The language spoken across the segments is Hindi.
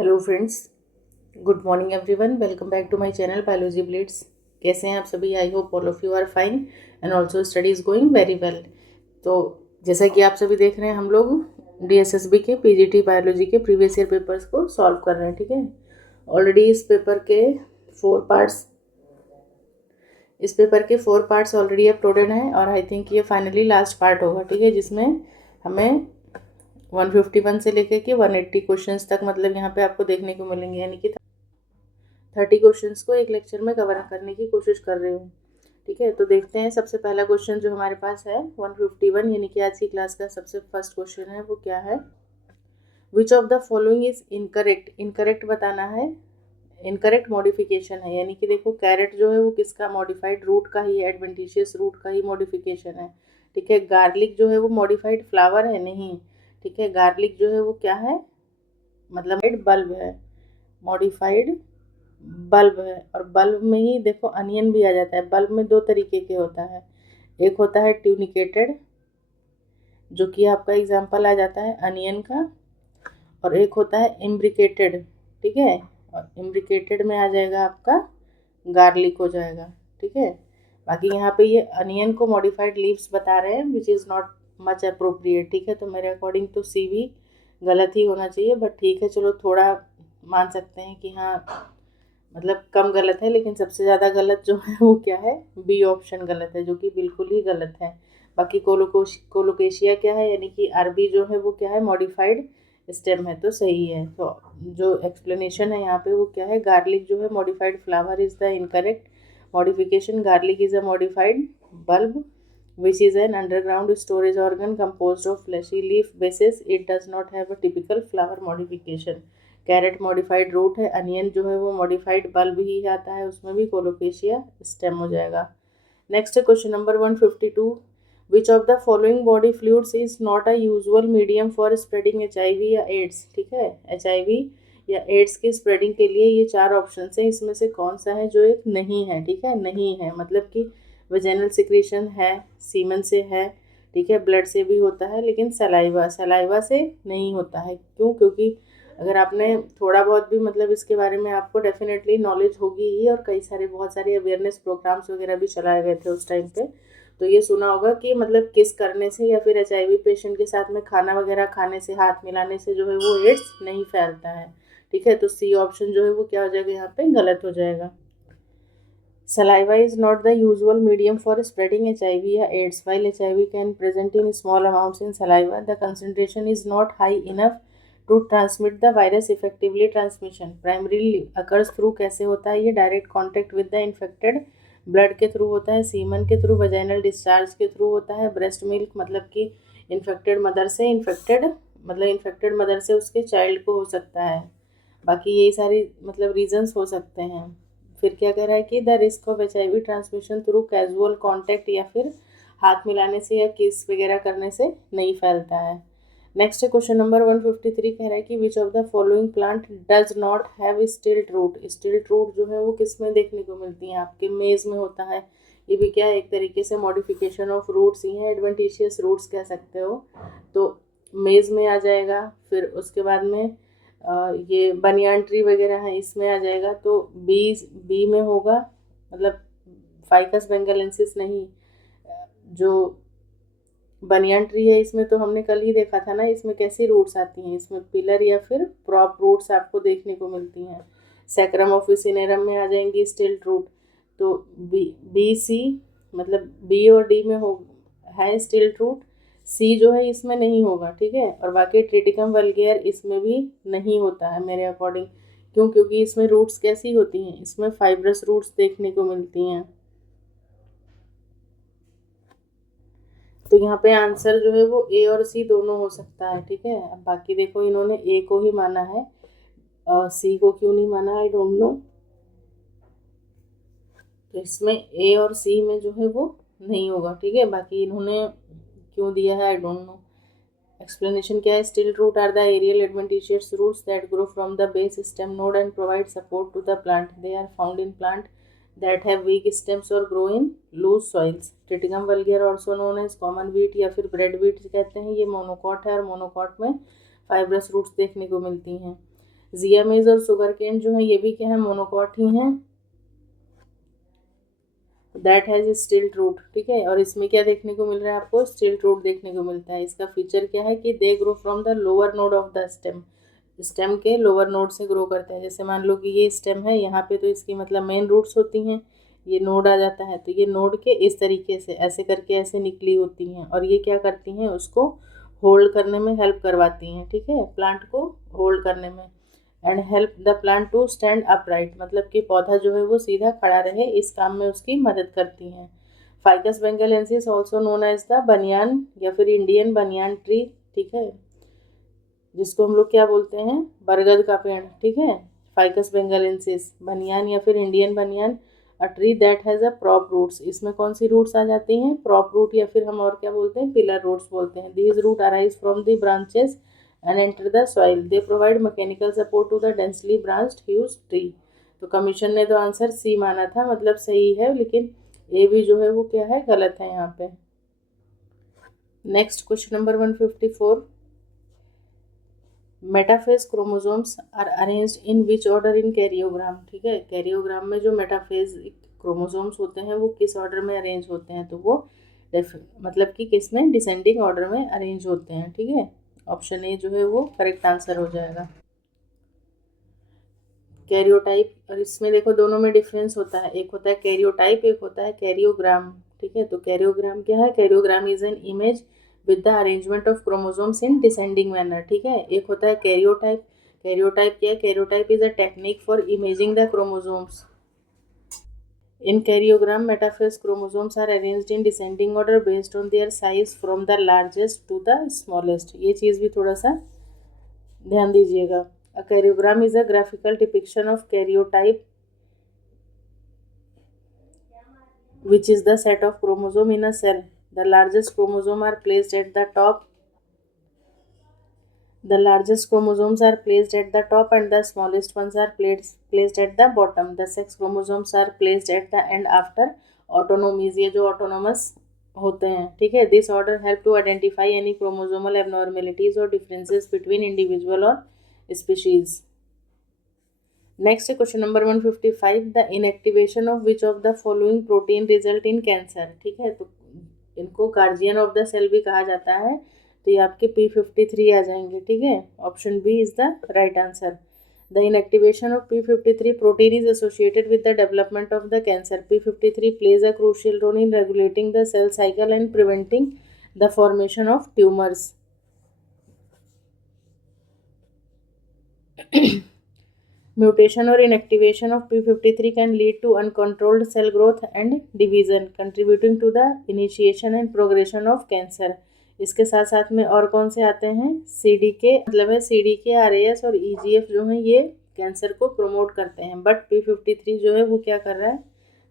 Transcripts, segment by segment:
Hello friends, good morning everyone. Welcome back to my channel Biology Blitz. कैसे हैं आप सभी? I hope all of you are fine and also study is going very well. तो जैसा कि आप सभी देख रहे हैं, हम लोग डीएसएसबी के पीजीटी बायोलॉजी के प्रीवियस ईयर पेपर्स को सॉल्व कर रहे हैं। ठीक है, ऑलरेडी इस पेपर के फोर पार्ट्स ऑलरेडी अपलोडेड हैं और आई थिंक ये फाइनली लास्ट पार्ट होगा। ठीक है, जिसमें हमें 151 से लेकर के 180 क्वेश्चंस तक मतलब यहाँ पे आपको देखने को मिलेंगे, यानी कि 30 क्वेश्चंस को एक लेक्चर में कवर करने की कोशिश कर रही हूँ। ठीक है, तो देखते हैं। सबसे पहला क्वेश्चन जो हमारे पास है 151, यानी कि आज की क्लास का सबसे फर्स्ट क्वेश्चन है, वो क्या है? Which of the following is incorrect. Incorrect बताना है, इनकरेक्ट मॉडिफिकेशन है। यानी कि देखो, कैरेट जो है वो किसका मॉडिफाइड रूट का ही, एडवेंटिशियस रूट का ही मॉडिफिकेशन है। ठीक है, गार्लिक जो है वो मॉडिफाइड फ्लावर है नहीं। ठीक है, गार्लिक जो है वो क्या है, मतलब बल्ब है, मॉडिफाइड बल्ब है। और बल्ब में ही देखो अनियन भी आ जाता है। बल्ब में दो तरीके के होता है, एक होता है ट्यूनिकेटेड, जो कि आपका एग्जाम्पल आ जाता है अनियन का, और एक होता है इम्ब्रिकेटेड। ठीक है, और इम्ब्रिकेटेड में आ जाएगा आपका गार्लिक हो जाएगा। ठीक है, बाकी यहाँ पे ये अनियन को मॉडिफाइड लीव्स बता रहे हैं, which is not much appropriate. ठीक है, तो मेरे अकॉर्डिंग तो सी भी गलत ही होना चाहिए, बट ठीक है, चलो थोड़ा मान सकते हैं कि हाँ, मतलब कम गलत है। लेकिन सबसे ज़्यादा गलत जो है वो क्या है, बी ऑप्शन गलत है, जो कि बिल्कुल ही गलत है। बाकी कोलोकेशिया क्या है, यानी कि अरबी जो है वो क्या है, मॉडिफाइड स्टेम है, तो सही है। तो जो एक्सप्लेनेशन है यहाँ पे वो क्या है, गार्लिक जो है modified flower is the incorrect modification. Garlic is a modified bulb which is an underground storage organ composed of fleshy leaf bases. It does not have a typical flower modification. Carrot modified root है, अनियन जो है वो मॉडिफाइड बल्ब ही आता है, उसमें भी कोलोकेशिया स्टेम हो जाएगा। Next question number 152, which of the following body fluids is not a usual medium for spreading HIV या एड्स। ठीक है, HIV या एड्स की स्प्रेडिंग के लिए ये चार ऑप्शन है, इसमें से कौन सा है जो एक नहीं है? ठीक है, नहीं है मतलब कि वेजाइनल सिक्रीशन है, सीमन से है, ठीक है, ब्लड से भी होता है, लेकिन सलाइवा से नहीं होता है। क्यों? क्योंकि अगर आपने थोड़ा बहुत भी मतलब इसके बारे में आपको डेफिनेटली नॉलेज होगी ही, और कई सारे बहुत सारे अवेयरनेस प्रोग्राम्स वगैरह भी चलाए गए थे उस टाइम पे, तो ये सुना होगा कि मतलब किस करने से या फिर HIV पेशेंट के साथ में खाना वगैरह खाने से, हाथ मिलाने से जो है वो एड्स नहीं फैलता है। ठीक है, तो सी ऑप्शन जो है वो क्या हो जाएगा, यहाँ पे गलत हो जाएगा। Saliva is not the usual medium for spreading HIV or AIDS. While HIV can present in small amounts in saliva, the concentration is not high enough to transmit the virus effectively. Transmission primarily occurs through, कैसे होता है ये, direct contact with the infected, blood के थ्रू होता है, सीमन के थ्रू, वजाइनल डिस्चार्ज के थ्रू होता है, ब्रेस्ट मिल्क मतलब कि इन्फेक्टेड मदर से उसके चाइल्ड को हो सकता है। बाकी यही सारी मतलब रीजंस हो सकते हैं। फिर क्या कह रहा है कि the risk of HIV transmission through casual contact, या फिर हाथ मिलाने से या किस वगैरह करने से नहीं फैलता है। नेक्स्ट क्वेश्चन नंबर 153 कह रहा है कि which of the following plant does not have stilt root. Stilt root जो है वो किस में देखने को मिलती है? आपके मेज में होता है। ये भी क्या है, एक तरीके से मॉडिफिकेशन ऑफ रूट्स ही है, एडवेंटिशियस रूट्स कह सकते हो। तो मेज में आ जाएगा। फिर उसके बाद में ये बनियान ट्री वगैरह है, इसमें आ जाएगा। तो बी में होगा, मतलब फाइकस बेंगालेंसिस नहीं। जो बनियान ट्री है इसमें तो हमने कल ही देखा था ना, इसमें कैसी रूट्स आती हैं, इसमें पिलर या फिर प्रॉप रूट्स आपको देखने को मिलती हैं। सैक्रम ऑफिसिनेरम में आ जाएंगी स्टिल्ट रूट। तो बी सी मतलब बी और डी में हो है स्टिल्ट रूट, सी जो है इसमें नहीं होगा। ठीक है, और बाकी ट्रिटिकम वल्गेयर इसमें भी नहीं होता है मेरे अकॉर्डिंग। क्यों? क्योंकि इसमें रूट्स कैसी होती हैं, इसमें फाइब्रस रूट्स देखने को मिलती हैं। तो यहाँ पे आंसर जो है वो ए और सी दोनों हो सकता है। ठीक है, अब बाकी देखो इन्होंने ए को ही माना है, सी को क्यों नहीं माना, आई डोंट नो। तो इसमें ए और सी में जो है वो नहीं होगा। ठीक है, बाकी इन्होंने क्यों दिया है आई डोंट नो। एक्सप्लेनेशन क्या है, stilt root are the aerial adventitious roots that grow from the base stem node and provide support to the plant. They are found in plant that have weak stems or grow in loose soils. Triticum vulgare also known as common wheat या फिर bread wheat कहते हैं, ये मोनोकॉट है, और मोनोकॉट में फाइब्रस रूट्स देखने को मिलती हैं। जिया मेज और शुगर केन जो है ये भी क्या है, मोनोकॉट ही हैं, दैट हैज स्टिल्ट रूट, ठीक है। और इसमें क्या देखने को मिल रहा है आपको, स्टिल्ट रूट देखने को मिलता है। इसका फीचर क्या है कि they grow from the lower node of the stem, stem के लोअर नोड से ग्रो करते हैं। जैसे मान लो कि ये स्टेम है, यहाँ पे तो इसकी मतलब मेन रूट्स होती हैं, ये नोड आ जाता है, तो ये नोड के इस तरीके से ऐसे करके ऐसे निकली होती हैं, और ये क्या करती हैं, उसको होल्ड करने में हेल्प करवाती हैं, ठीक है, प्लांट को होल्ड करने में। And help the plant to stand upright, मतलब कि पौधा जो है वो सीधा खड़ा रहे, इस काम में उसकी मदद करती हैं। Ficus benghalensis also known as the banyan या फिर इंडियन बनियान ट्री, ठीक है, जिसको हम लोग क्या बोलते हैं, बरगद का पेड़, ठीक है। फाइकस बेंगालेंसिस बनियान या फिर Indian banyan, a tree that has a prop roots, इसमें कौन सी रूट्स आ जाती हैं, प्रॉप रूट, या फिर हम और क्या बोलते हैं, पिलर रूट्स बोलते हैं। These root arise from the branches and enter the soil, they provide mechanical support to the densely branched huge tree. तो कमीशन ने तो आंसर सी माना था, मतलब सही है, लेकिन ए भी जो है वो क्या है, गलत है यहाँ पे। Next question number 154, metaphase chromosomes are arranged in which order in karyogram, ठीक है। कैरियोग्राम में जो मेटाफेज क्रोमोसोम्स होते हैं वो किस ऑर्डर में अरेंज होते हैं, तो वो मतलब कि किस में, डिसेंडिंग ऑर्डर में अरेंज होते हैं, ठीक है। ऑप्शन ए जो है वो करेक्ट आंसर हो जाएगा। कैरियोटाइप, और इसमें देखो दोनों में डिफरेंस होता है, एक होता है कैरियोटाइप, एक होता है कैरियोग्राम, ठीक है। तो कैरियोग्राम क्या है, karyogram is an image with the arrangement of chromosomes in descending manner, ठीक है। एक होता है कैरियोटाइप, कैरियोटाइप क्या है, karyotype is a technique for imaging the chromosomes. In karyogram, metaphase chromosomes are arranged in descending order based on their size from the largest to the smallest. ये चीज़ भी थोड़ा सा ध्यान दीजिएगा। A karyogram is a graphical depiction of karyotype, which is the set of chromosome in a cell. The largest chromosome are placed at the top. The largest chromosomes are placed at the top and the smallest ones are placed at the bottom. The sex chromosomes are placed at the end after autonomies, ये जो autonomous होते हैं, ठीक है। This order help to identify any chromosomal abnormalities or differences between individual or species. Next question number 155, the inactivation of which of the following protein result in cancer, ठीक है। तो इनको गार्जियन ऑफ द सेल भी कहा जाता है, तो ये आपके P53 आ जाएंगे, ठीक है। Option B is the right answer. The inactivation of P53 protein is associated with the development of the cancer. P53 plays a crucial role in regulating the cell cycle and preventing the formation of tumours. Mutation or inactivation of P53 can lead to uncontrolled cell growth and division, contributing to the initiation and progression of cancer. इसके साथ साथ में और कौन से आते हैं, CDK, मतलब है CDK, RAS और EGF जो हैं ये कैंसर को प्रमोट करते हैं, बट P53 जो है वो क्या कर रहा है,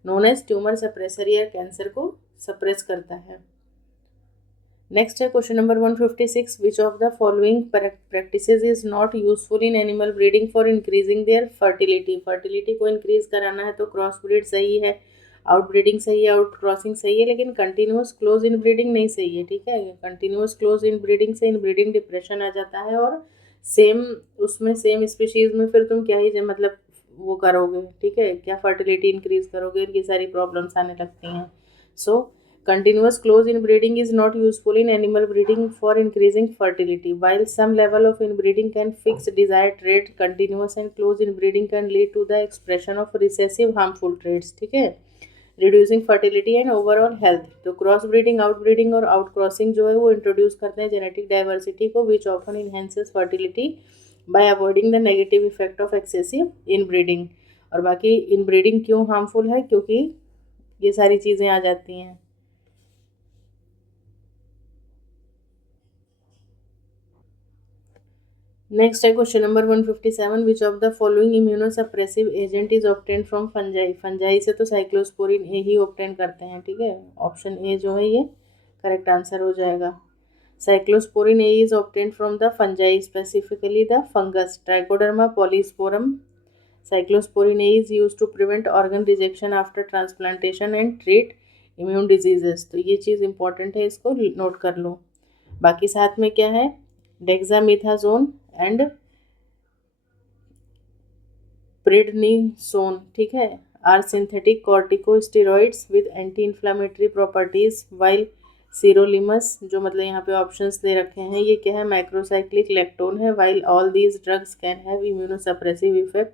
नोन एज ट्यूमर सप्रेसर, या कैंसर को सप्रेस करता है। नेक्स्ट है question number 156, which of the following practices is not useful in animal breeding for increasing there fertility. Fertility को इंक्रीज कराना है तो क्रॉस ब्रीड सही है, आउट ब्रीडिंग सही है, आउट क्रॉसिंग सही है, लेकिन कंटिन्यूस क्लोज इन ब्रीडिंग नहीं सही है, ठीक है। कंटिन्यूस क्लोज इन ब्रीडिंग से इन ब्रीडिंग डिप्रेशन आ जाता है, और सेम उसमें सेम स्पीशीज में फिर तुम क्या ही मतलब वो करोगे, ठीक है, क्या फर्टिलिटी इंक्रीज करोगे, ये सारी प्रॉब्लम्स आने लगती हैं। सो continuous close inbreeding is not useful in animal breeding for increasing fertility. While some level of inbreeding can fix desired trait, continuous and close inbreeding can lead to the expression of recessive harmful traits, ठीक है, reducing fertility and overall health. तो क्रॉस ब्रीडिंग, आउट ब्रीडिंग और आउट क्रॉसिंग जो है वो इंट्रोड्यूस करते हैं जेनेटिक डाइवर्सिटी को, which often enhances fertility by avoiding the negative effect of excessive inbreeding. और बाकी इनब्रीडिंग क्यों हार्मफुल है, क्योंकि ये सारी चीज़ें आ जाती हैं। नेक्स्ट है question number 157, which of the following immunosuppressive agent is obtain from fungi. Fungi से तो साइक्लोस्पोरिन ए ही ऑब्टेन करते हैं, ठीक है। ऑप्शन ए जो है ये करेक्ट आंसर हो जाएगा। Cyclosporin A is obtain from the fungi, specifically the fungus trichoderma polysporum. Cyclosporin A is use to prevent organ rejection after transplantation and treat immune diseases. तो ये चीज़ इंपॉर्टेंट है, इसको नोट कर लो। बाकी साथ में क्या है, डेक्सामेथासोन एंड प्रेडनिसोन, ठीक है, are synthetic corticosteroids with anti inflammatory properties, while sirolimus, जो मतलब यहाँ पे ऑप्शंस दे रखे हैं, ये क्या है, मैक्रोसाइक्लिक लैक्टोन है, while all these drugs can have immunosuppressive effect,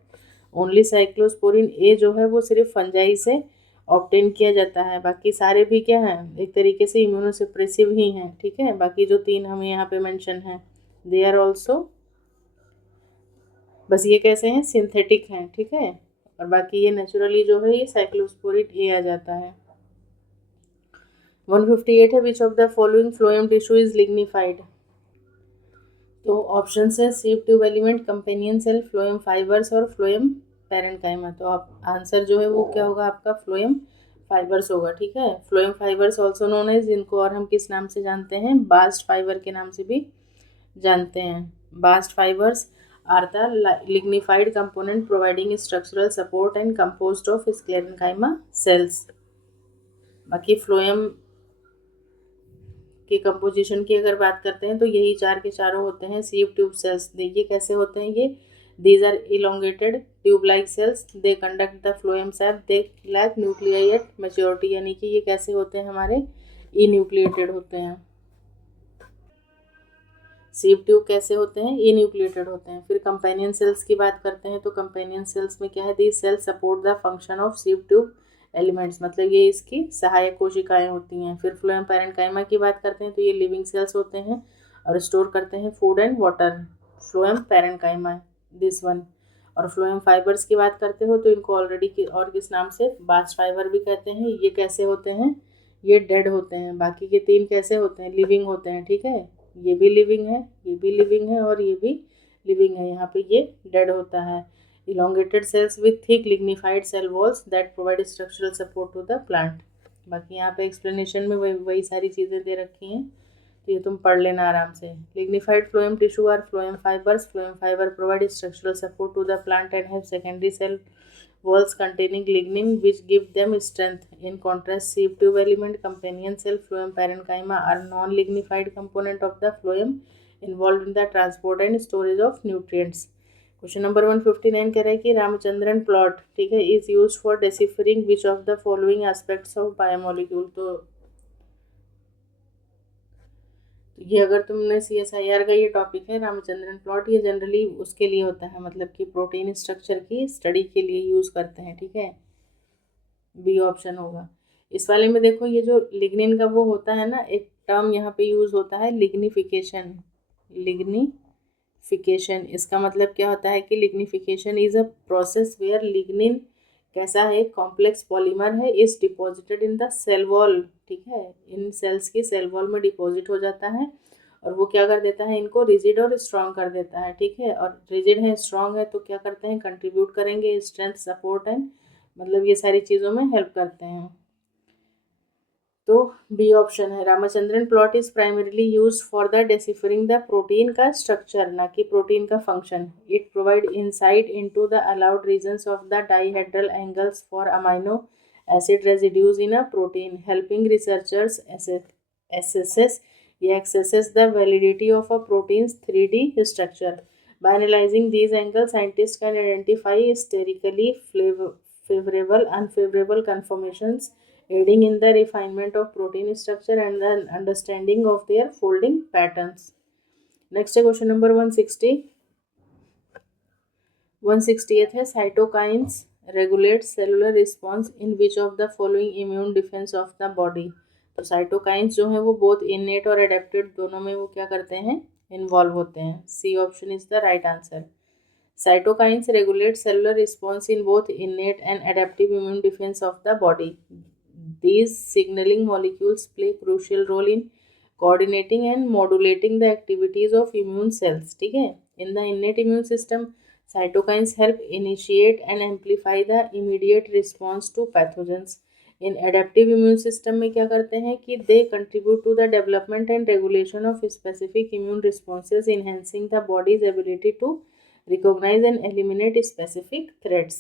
only cyclosporin A जो है वो सिर्फ फंजाई से ऑब्टेन किया जाता है, बाकी सारे भी क्या हैं, एक तरीके से इम्यूनोसप्रेसिव ही हैं, ठीक है, बाकी जो तीन हमें यहाँ पे मेंशन हैं दे आर ऑल्सो, बस ये कैसे हैं, सिंथेटिक हैं, ठीक है, और बाकी ये नेचुरली जो है ये साइक्लोस्पोरिन ए आ जाता है। 158 है, which of the following phloem tissue is lignified, तो ऑप्शन है sieve tube element, companion cell, phloem fibres और फ्लोएम पैरेन्काइमा, तो आप आंसर जो है वो क्या होगा आपका, फ्लोएम फाइबर्स होगा, ठीक है। Phloem fibres also known as, जिनको और हम किस नाम से जानते हैं, बास्ट फाइबर के नाम से भी जानते हैं। Bast fibres are the lignified component providing structural support and composed of sclerenchyma cells. बाकी फ्लोएम के कंपोजिशन की अगर बात करते हैं तो यही चार के चारों होते हैं सीव ट्यूब सेल्स। देखिए कैसे होते हैं ये, these are elongated tube like cells, they conduct the phloem sap, they lack nuclei at maturity, यानी कि ये कैसे होते हैं, हमारे इन्यूक्लिएटेड होते हैं। सीव ट्यूब कैसे होते हैं, इन्यूक्लिएटेड होते हैं। फिर कंपेनियन सेल्स की बात करते हैं तो कंपेनियन सेल्स में क्या है, these cells support the function of sieve tube elements, मतलब ये इसकी सहायक कोशिकाएं होती हैं। फिर फ्लोएम पैरेन्काइमा की बात करते हैं तो ये लिविंग सेल्स होते हैं और स्टोर करते हैं food and water, phloem parenchyma this one. और फ्लोएम फाइबर्स की बात करते हो तो इनको ऑलरेडी और किस नाम से, बास्ट फाइबर भी कहते हैं। ये कैसे होते हैं, ये डेड होते हैं। बाकी के तीन कैसे होते हैं, लिविंग होते हैं, ठीक है, ये भी लिविंग है, ये भी लिविंग है और ये भी लिविंग है। यहाँ पे ये डेड होता है। elongated cells with thick lignified cell walls that provide structural support to the plant। बाकी यहाँ पे एक्सप्लेनेशन में वही सारी चीज़ें दे रखी हैं, तो ये तुम पढ़ लेना आराम से। lignified phloem tissue are phloem fibers। phloem fiber provide structural support to the plant and have secondary cell walls containing lignin which give them strength। In contrast, sieve tube element, companion cell, phloem parenchyma are non-lignified component of the phloem involved in the transport and storage of nutrients। Question number 159 कह रहा है कि रामचंद्रन प्लॉट, ठीक है, is use for deciphering which of the following aspects of biomolecule. तो ये अगर तुमने CSIR का ये टॉपिक है रामचंद्रन प्लॉट, ये जनरली उसके लिए होता है, मतलब कि प्रोटीन स्ट्रक्चर की स्टडी के लिए यूज़ करते हैं, ठीक है, बी ऑप्शन होगा। इस वाले में देखो ये जो लिग्निन का वो होता है ना, एक टर्म यहाँ पे यूज़ होता है लिग्निफिकेशन। लिग्निफिकेशन इसका मतलब क्या होता है कि lignification is a process where lignin कैसा है, कॉम्प्लेक्स पॉलीमर है, is deposited in the cell wall, ठीक है, इन सेल्स की सेल वॉल में डिपॉजिट हो जाता है और वो क्या कर देता है, इनको रिजिड और स्ट्रॉन्ग कर देता है, ठीक है। और रिजिड है, स्ट्रॉन्ग है, तो क्या करते हैं, कंट्रीब्यूट करेंगे स्ट्रेंथ, सपोर्ट एंड, मतलब ये सारी चीज़ों में हेल्प करते हैं। तो बी ऑप्शन है। Ramachandran plot is primarily use for the deciphering the protein का स्ट्रक्चर, ना कि प्रोटीन का function. It provide insight into the allowed regions of the dihedral angles for amino acid residues in a protein, helping researchers assess the validity of a protein's 3D structure. By analyzing these angles, scientists can identify sterically favorable, unfavorable conformations, aiding in the refinement of protein structure and the understanding of their folding patterns। Next है क्वेश्चन नंबर 160th है, cytokines regulate cellular response in which of the following immune defense of the body। तो साइटोकाइंस जो है वो बोथ इननेट और एडेप्टेड दोनों में वो क्या करते हैं, इन्वॉल्व होते हैं। C option is the right answer. Cytokines regulate cellular response in both innate and adaptive immune defense of the body। These signaling molecules play crucial role in coordinating and modulating the activities of immune cells, ठीक है। In the innate immune system, cytokines help initiate and amplify the immediate response to pathogens। In adaptive immune system में क्या करते हैं कि they contribute to the development and regulation of specific immune responses, enhancing the body's ability to recognize and eliminate specific threats।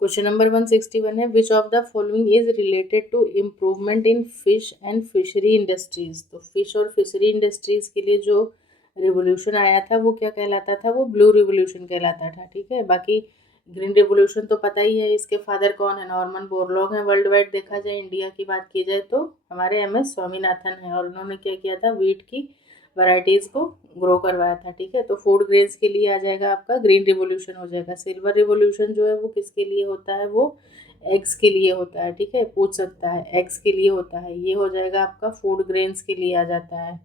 Question number 161 है, which of the following is related to improvement in fish and fishery industries. तो फिश और फिशरी इंडस्ट्रीज के लिए जो रिवोल्यूशन आया था वो क्या कहलाता था, वो ब्लू रिवोल्यूशन कहलाता था, ठीक है। बाकी ग्रीन रिवोल्यूशन तो पता ही है, इसके फादर कौन है, नॉर्मन बोरलॉग हैं। वर्ल्ड वाइड देखा जाए, इंडिया की बात की जाए तो हमारे MS स्वामीनाथन हैं, और उन्होंने क्या किया था, वीट की वैरायटीज़ को ग्रो करवाया था, ठीक है। तो फूड ग्रेन्स के लिए आ जाएगा आपका ग्रीन रिवोल्यूशन हो जाएगा। सिल्वर रिवोल्यूशन जो है वो किसके लिए होता है, वो एग्स के लिए होता है, ठीक है, पूछ सकता है, एग्स के लिए होता है, ये हो जाएगा आपका फूड ग्रेन्स के लिए आ जाता है।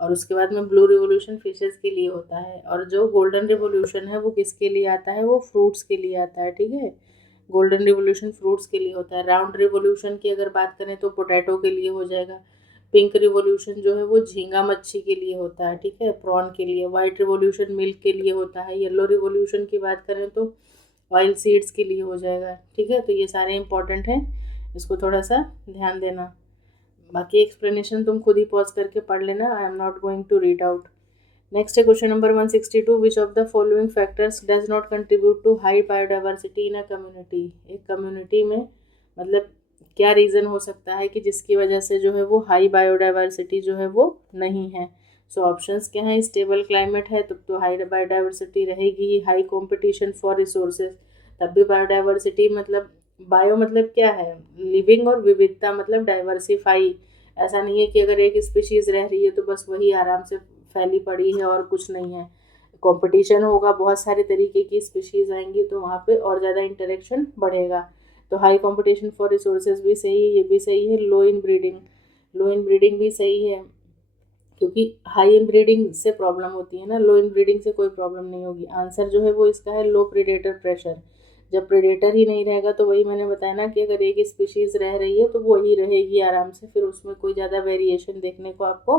और उसके बाद में ब्लू रिवोल्यूशन फिशेस के लिए होता है, और जो गोल्डन रिवोल्यूशन है वो किसके लिए आता है, वो फ्रूट्स के लिए आता है, ठीक है। गोल्डन रिवोल्यूशन फ्रूट्स के लिए होता है। राउंड रिवोल्यूशन की अगर बात करें तो पोटैटो के लिए हो जाएगा। पिंक रिवोल्यूशन जो है वो झींगा मच्छी के लिए होता है, ठीक है, प्रॉन के लिए। वाइट रिवोल्यूशन मिल्क के लिए होता है। येलो रिवोल्यूशन की बात करें तो ऑयल सीड्स के लिए हो जाएगा, ठीक है। तो ये सारे इंपॉर्टेंट हैं, इसको थोड़ा सा ध्यान देना। बाकी एक्सप्लेनेशन तुम खुद ही पॉज करके पढ़ लेना, I am not going to read out. Next है question number 162, which of the following factors does not contribute to high biodiversity in a community. एक कम्युनिटी में मतलब क्या रीज़न हो सकता है कि जिसकी वजह से जो है वो हाई बायोडाइवर्सिटी जो है वो नहीं है। सो ऑप्शंस क्या हैं, स्टेबल क्लाइमेट है तब तो हाई बायोडाइवर्सिटी रहेगी। हाई कॉम्पिटिशन फॉर रिसोर्सेज, तब भी बायोडाइवर्सिटी मतलब बायो मतलब क्या है, लिविंग, और विविधता मतलब डाइवर्सिफाई। ऐसा नहीं है कि अगर एक स्पीशीज़ रह रही है तो बस वही आराम से फैली पड़ी है और कुछ नहीं है। कंपटीशन होगा, बहुत सारे तरीके की स्पीशीज़ आएंगी तो वहाँ पे और ज़्यादा इंटरेक्शन बढ़ेगा। तो हाई कंपटीशन फॉर रिसोर्सेज भी सही है, ये भी सही है। लो इन ब्रीडिंग, लो इन ब्रीडिंग भी सही है, क्योंकि हाई इन ब्रीडिंग से प्रॉब्लम होती है ना, लो इन ब्रीडिंग से कोई प्रॉब्लम नहीं होगी। आंसर जो है वो इसका है लो प्रीडेटर प्रेशर। जब प्रीडेटर ही नहीं रहेगा तो वही मैंने बताया ना कि अगर एक स्पीशीज़ रह रही है तो वो वही रहेगी आराम से, फिर उसमें कोई ज़्यादा वेरिएशन देखने को आपको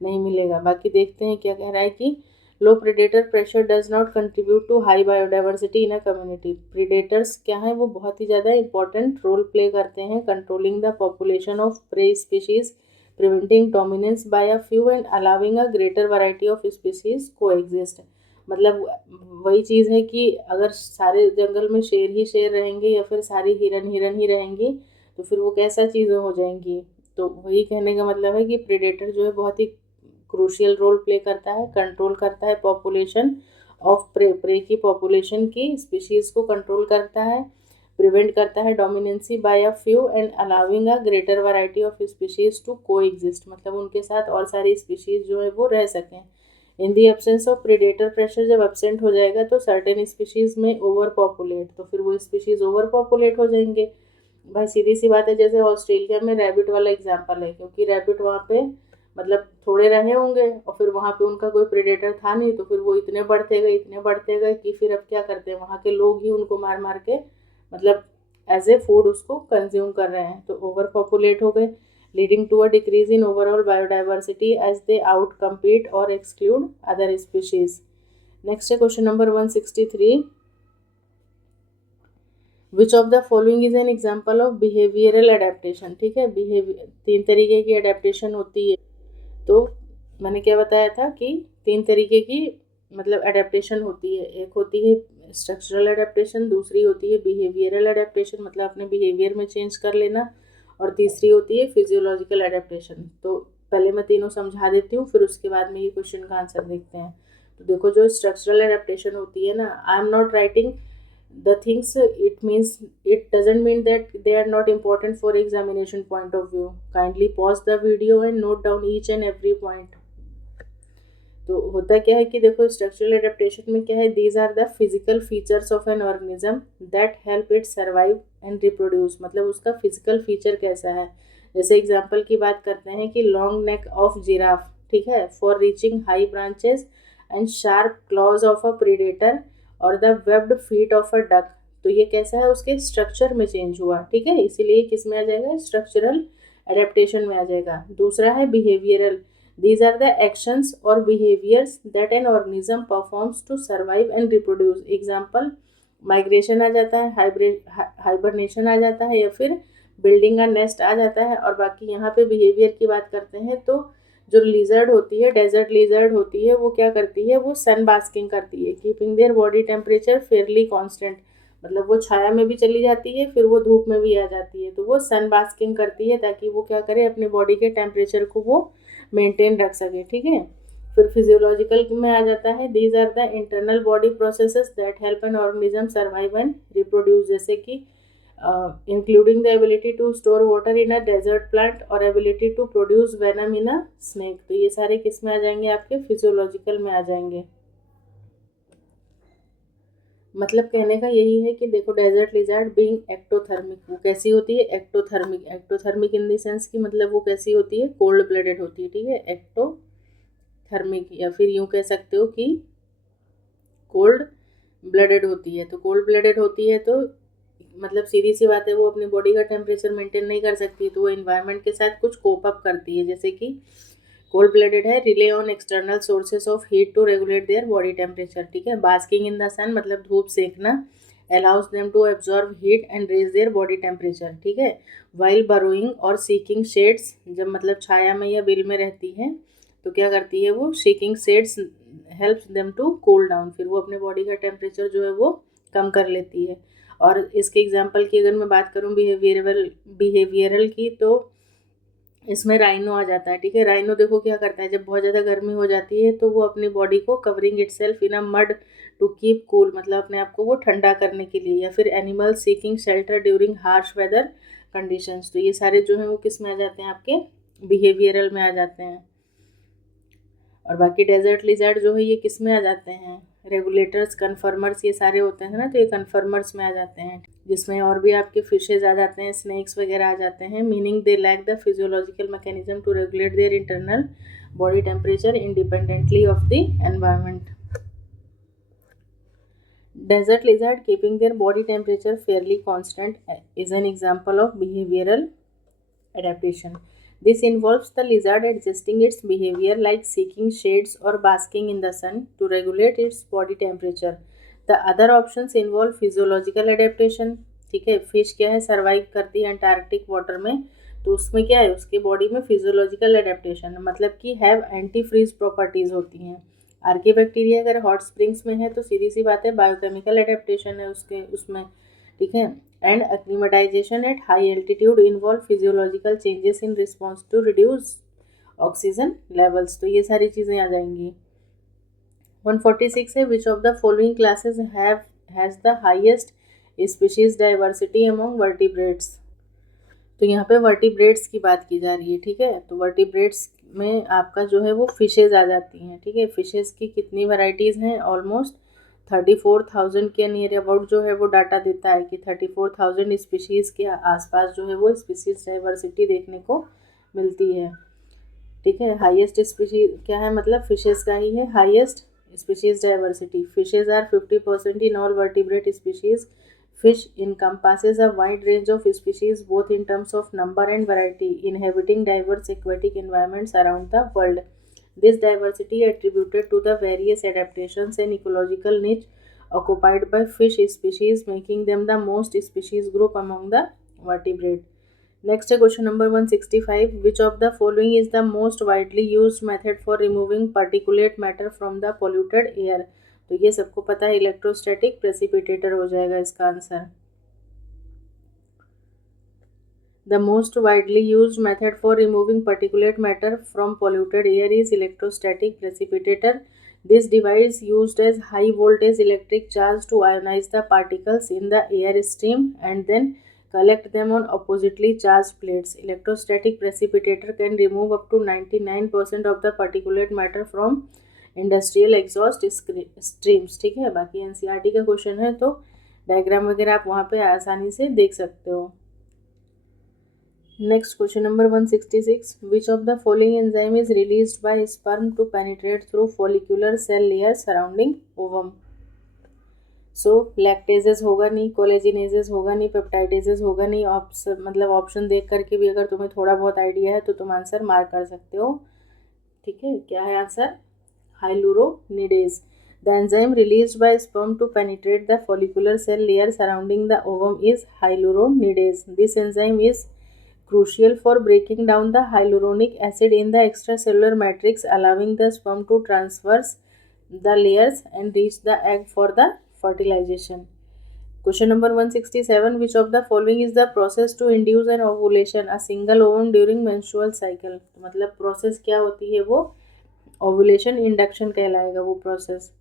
नहीं मिलेगा। बाकी देखते हैं क्या कह रहा है कि low predator pressure does not contribute to high biodiversity in a community. Predators क्या हैं, वो बहुत ही ज़्यादा इंपॉर्टेंट रोल प्ले करते हैं controlling the population of prey species, preventing dominance by a few and allowing a greater variety of species coexist। मतलब वही चीज़ है कि अगर सारे जंगल में शेर ही शेर रहेंगे या फिर सारी हिरन हिरन ही रहेंगी तो फिर वो कैसा चीज़ें हो जाएंगी। तो वही कहने का मतलब है कि प्रेडेटर जो है बहुत ही क्रूशियल रोल प्ले करता है, कंट्रोल करता है पॉपुलेशन ऑफ प्रे की पॉपुलेशन की स्पीशीज़ को कंट्रोल करता है, प्रिवेंट करता है dominancy by a few and allowing a greater variety of species to coexist, मतलब उनके साथ और सारी स्पीशीज़ जो है वो रह सकें। In the absence of predator pressure, जब एब्सेंट हो जाएगा तो सर्टेन स्पीशीज़ में ओवर पॉपुलेट, तो फिर वो स्पीशीज़ ओवर पॉपुलेट हो जाएंगे। भाई सीधी सी बात है, जैसे ऑस्ट्रेलिया में रैबिट वाला एग्जाम्पल है, क्योंकि रैबिट वहाँ पे मतलब थोड़े रहे होंगे और फिर वहाँ पे उनका कोई प्रेडेटर था नहीं, तो फिर वो इतने बढ़ते गए कि फिर अब क्या करते हैं, वहाँ के लोग ही उनको मार मार के मतलब एज ए फूड उसको कंज्यूम कर रहे हैं, तो ओवर पॉपुलेट हो गए, leading to a decrease in overall biodiversity as they outcompete और एक्सक्लूड अदर स्पीशीज। नेक्स्ट है question number 163, which of the following is an example of behavioural adaptation. ठीक है, बिहेवियर 3 तरीके की एडेप्टेशन होती है। तो मैंने क्या बताया था कि 3 तरीके की मतलब एडेप्टेशन होती है। एक होती है स्ट्रक्चरल एडेप्टेशन, दूसरी होती है बिहेवियरल एडेप्टेशन मतलब अपने बिहेवियर में चेंज कर लेना, और तीसरी होती है फिजियोलॉजिकल एडेप्टेशन। तो पहले मैं तीनों समझा देती हूँ, फिर उसके बाद में ये क्वेश्चन का आंसर देखते हैं। तो देखो, जो स्ट्रक्चरल एडेप्टेशन होती है ना, आई am not writing the things, it doesn't mean that they are not important for examination point of view. Kindly pause the video and note down each and every point. तो होता क्या है कि देखो, स्ट्रक्चरल एडेप्टेशन में क्या है, these are the physical features of an organism that help it survive and reproduce. मतलब उसका फिजिकल फीचर कैसा है। जैसे एग्जांपल की बात करते हैं कि लॉन्ग नेक ऑफ जिराफ, ठीक है, for reaching high branches and sharp claws of a predator और the webbed feet of a duck. तो ये कैसा है, उसके स्ट्रक्चर में चेंज हुआ, ठीक है, इसीलिए किस में आ जाएगा, स्ट्रक्चरल एडेप्टेशन में आ जाएगा। दूसरा है behavioural, these are the actions or behaviors that an organism performs to survive and reproduce। Example migration आ जाता है, हाइबरनेशन आ जाता है, या फिर बिल्डिंग का नेस्ट आ जाता है। और बाकी यहाँ पे बिहेवियर की बात करते हैं तो जो लिजर्ड होती है, डेजर्ट लिजर्ड होती है, वो क्या करती है, वो सन बास्किंग करती है, keeping their body temperature Fairlie constant. मतलब वो छाया में भी चली जाती है, फिर वो धूप में भी आ जाती है, तो वो सन बास्किंग करती है ताकि वो क्या करे, अपनी बॉडी के टेम्परेचर को वो मेंटेन रख सके, ठीक है। फिर फिजियोलॉजिकल में आ जाता है, these are the internal body processes that help an organism survive and reproduce, जैसे कि including the ability to store water in a desert plant और ability to produce venom in a snake. तो ये सारे किस में आ जाएंगे, आपके फिजियोलॉजिकल में आ जाएंगे। मतलब कहने का यही है कि देखो, डेजर्ट लिजर्ड बीइंग एक्टोथर्मिक, वो कैसी होती है, ectothermic. Ectothermic in the sense कि मतलब वो कैसी होती है, कोल्ड ब्लडेड होती है, ठीक है, एक्टोथर्मिक, या फिर यूँ कह सकते हो कि कोल्ड ब्लडेड होती है। तो कोल्ड ब्लडेड होती है तो मतलब सीधी सी बात है, वो अपनी बॉडी का टेम्परेचर मेंटेन नहीं कर सकती, तो वो इन्वायरमेंट के साथ कुछ कोप अप करती है। जैसे कि कोल्ड ब्लडेड है, rely on external sources of heat to regulate their body temperature, ठीक है। बास्किंग इन द सन मतलब धूप सेकना, allows them to absorb heat and raise their body temperature, ठीक है। वाइल बरोइंग और सीकिंग शेड्स, जब मतलब छाया में या बिल में रहती है तो क्या करती है वो, seeking shades helps them to cool down, फिर वो अपने बॉडी का टेम्परेचर जो है वो कम कर लेती है। और इसके एग्जाम्पल की अगर मैं बात करूँ बिहेवियरल की, तो इसमें राइनो आ जाता है, ठीक है। राइनो देखो क्या करता है, जब बहुत ज़्यादा गर्मी हो जाती है तो वो अपनी बॉडी को covering itself in a mud to keep cool, मतलब अपने आप को वो ठंडा करने के लिए, या फिर animal seeking shelter during harsh weather conditions. तो ये सारे जो हैं वो किस में आ जाते हैं, आपके बिहेवियरल में आ जाते हैं। और बाकी डेजर्ट लिजर्ड जो है ये किस में आ जाते हैं, रेगुलेटर्स, कन्फर्मर्स, ये सारे होते हैं ना, तो ये कन्फर्मर्स में आ जाते हैं, जिसमें और भी आपके फिशेज आ जाते हैं, स्नेक्स वगैरह आ जाते हैं। Meaning they lack the physiological mechanism to regulate their internal body temperature independently of the environment. Desert lizard keeping their body temperature fairly constant is an example of behavioral adaptation. This involves the lizard adjusting its behavior like seeking shades or basking in the sun to regulate its body temperature. The other options involve physiological adaptation. ठीक है, फिश क्या है, सर्वाइव करती है अंटार्कटिक वाटर में, तो उसमें क्या है, उसके बॉडी में फिजियोलॉजिकल एडेप्टेशन, मतलब कि हैव एंटी फ्रीज प्रॉपर्टीज होती हैं। आर्किबैक्टीरिया अगर हॉट स्प्रिंग्स में है तो सीधी सी बात है, बायोकेमिकल एडेप्टेशन है उसमें, ठीक है। And acclimatization at high altitude involve physiological changes in response to reduce oxygen levels. तो ये सारी चीज़ें आ जाएंगी। 146 है, which of the following classes has the highest species diversity among vertebrates. तो यहाँ पे वर्टिब्रेट्स की बात की जा रही है, ठीक है। तो वर्टिब्रेट्स में आपका जो है वो फिशेज आ जाती हैं, ठीक है। फिशेज की कितनी वैरायटीज़ हैं, ऑलमोस्ट 34,000 के नियर अबाउट जो है वो डाटा देता है कि 34,000 स्पीशीज़ के आसपास जो है वो स्पीशीज डाइवर्सिटी देखने को मिलती है, ठीक है। हाईएस्ट स्पीशीज क्या है, मतलब फिशेज का ही है highest species diversity. Fishes are 50% in all vertebrate species. Fish encompasses a wide range of species both in terms of number and variety, inhabiting diverse aquatic environments around the world. This diversity attributed to the various adaptations and ecological niche occupied by fish species, making them the most species group among the vertebrate. Next question number 165. Which of the following is the most widely used method for removing particulate matter from the polluted air? तो ये सबको पता है, इलेक्ट्रोस्टैटिक प्रेसिपिटेटर हो जाएगा इसका आंसर। The most widely used method for removing particulate matter from polluted air is electrostatic precipitator. This device used as high voltage electric charge to ionize the particles in the air stream and then collect them on oppositely charged plates. Electrostatic precipitator can remove up to 99% of the particulate matter from industrial exhaust streams, ठीक है। बाकी एनसीईआरटी का क्वेश्चन है तो डायग्राम वगैरह आप वहाँ पे आसानी से देख सकते हो। Next question number 166. Which of the following enzyme is released by sperm to penetrate through follicular cell layer surrounding ovum? So lactases होगा नहीं, कोलेजिनेजेस होगा नहीं, पेप्टाइडेजेस होगा नहीं। मतलब ऑप्शन देख करके भी अगर तुम्हें थोड़ा बहुत आइडिया है तो तुम आंसर मार्क कर सकते हो, ठीक है। क्या है answer, hyaluronidase. The enzyme released by sperm to penetrate the follicular cell layer surrounding the ovum is hyaluronidase. This enzyme is crucial for breaking down the hyaluronic acid in the extracellular matrix, allowing the sperm to traverse the layers and reach the egg for the fertilization. Question number 167. Which of the following is the process to induce an ovulation? A single ovum during menstrual cycle. मतलब प्रोसेस क्या होती है वो, ओवुलेशन इंडक्शन कहलाएगा वो प्रोसेस।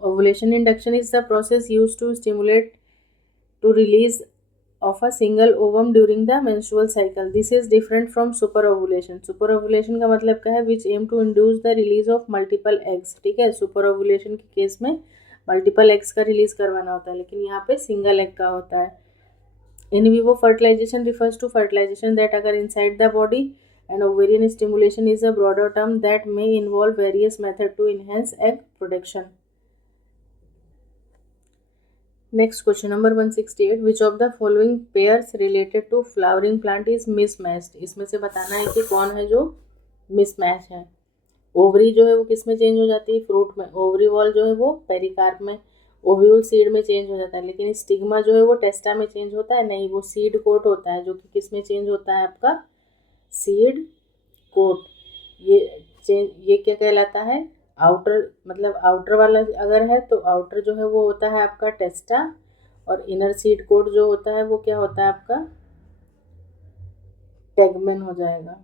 Ovulation induction is the process use to stimulate to release of a single ovum during the menstrual cycle. This is different from superovulation. Superovulation का मतलब क्या है? Which aim to induce the release of multiple eggs. ठीक है, superovulation के केस में मल्टीपल एग्स का रिलीज करवाना होता है, लेकिन यहाँ पे सिंगल एग का होता है। In vivo fertilization refers to fertilization that occur inside the body, and ovarian stimulation is a broader term that may involve various methods to enhance egg production. Next question number 168. Which of the following pairs related to flowering plant is mismatched? इसमें से बताना है कि कौन है जो मिसमैच है। ओवरी जो है वो किस में चेंज हो जाती है? फ्रूट में। ओवरी वॉल जो है वो पेरिकार्प में। ओव्यूल सीड में चेंज हो जाता है, लेकिन स्टिग्मा जो है वो टेस्टा में चेंज होता है नहीं, वो सीड कोट होता है, जो कि किस में चेंज होता है? आपका सीड कोट। ये क्या कहलाता है? आउटर, मतलब आउटर वाला अगर है तो आउटर जो है वो होता है आपका टेस्टा, और इनर सीड कोट जो होता है वो क्या होता है आपका? टेगमेन हो जाएगा।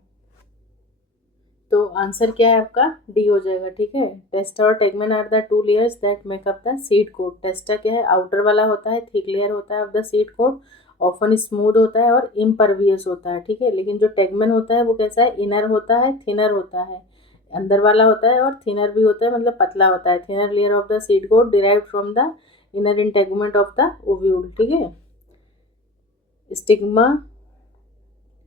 तो आंसर क्या है आपका? डी हो जाएगा। ठीक है, टेस्टा और tegmen are the two layers that make up the seed coat. Testa क्या है? आउटर वाला होता है, थिक लेयर होता है of the seed coat, often smooth होता है और इम्परवियस होता है। ठीक है, लेकिन जो टेगमेन होता है वो कैसा है? इनर होता है, थिनर होता है, अंदर वाला होता है और थिनर भी होता है, मतलब पतला होता है। Thinner layer of the seed coat derived from the inner integument of the ovule. ठीक है,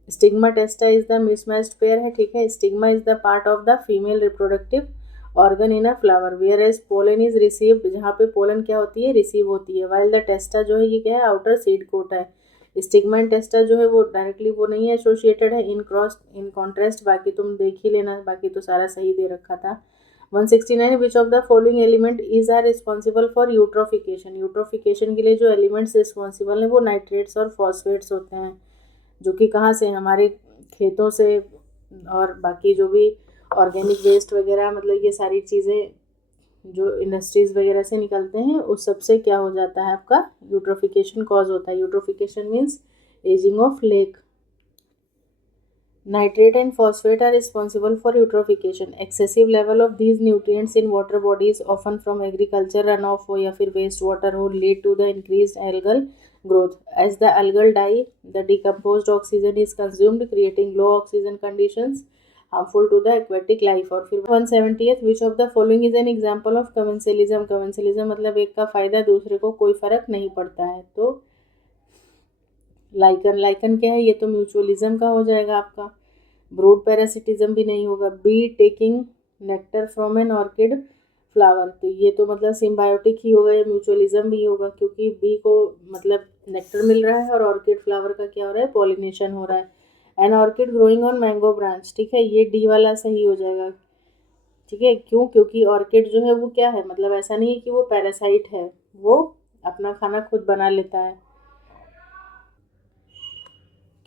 stigma testa is the mismatched pair है। ठीक है, stigma is the part of the female reproductive organ in a flower, whereas pollen is received, जहाँ पे पोलन क्या होती है? रिसीव होती है। वाइल द टेस्टा जो है ये क्या है? आउटर सीड कोट है। स्टिग्मा एंड टेस्टा जो है वो डायरेक्टली वो नहीं है एसोसिएटेड है, इन कॉन्ट्रास्ट बाकी तुम देख ही लेना, बाकी तो सारा सही दे रखा था। 169. Which of the following element is are responsible for eutrophication? Eutrophication के लिए जो एलिमेंट्स रिस्पॉन्सिबल हैं वो नाइट्रेट्स और फॉस्फेट्स होते हैं, जो कि कहाँ से? हमारे खेतों से, और बाकी जो भी ऑर्गेनिक वेस्ट वगैरह, मतलब ये सारी चीज़ें जो इंडस्ट्रीज़ वगैरह से निकलते हैं उस सब से क्या हो जाता है आपका? यूट्रोफिकेशन कॉज होता है। Eutrophication means ageing of lake. Nitrate and phosphate are responsible for eutrophication. Excessive level of these nutrients in water bodies, often from agriculture runoff हो या फिर waste water हो, lead to the increased algal growth. As the algal die, the decomposed oxygen is consumed, creating low oxygen conditions harmful to the aquatic life. और फिर 170th, which of the following is an example of commensalism? commensalism मतलब एक का फायदा दूसरे को कोई फर्क नहीं पड़ता है। तो लाइकन, लाइकन क्या है? ये तो म्यूचुअलिज्म का हो जाएगा आपका। ब्रूड पैरासिटिज्म भी नहीं होगा। Bee taking nectar from an orchid flower, तो ये तो मतलब सिम्बायोटिक ही होगा, या म्यूचुअलिज्म भी होगा, क्योंकि बी को मतलब नेक्टर मिल रहा है और ऑर्किड फ्लावर का क्या हो रहा है? पॉलिनेशन हो रहा है। An orchid growing on mango branch. ठीक है, ये डी वाला सही हो जाएगा। ठीक है, क्यों? क्योंकि ऑर्किड जो है वो क्या है? मतलब ऐसा नहीं है कि वो पैरासाइट है, वो अपना खाना खुद बना लेता है।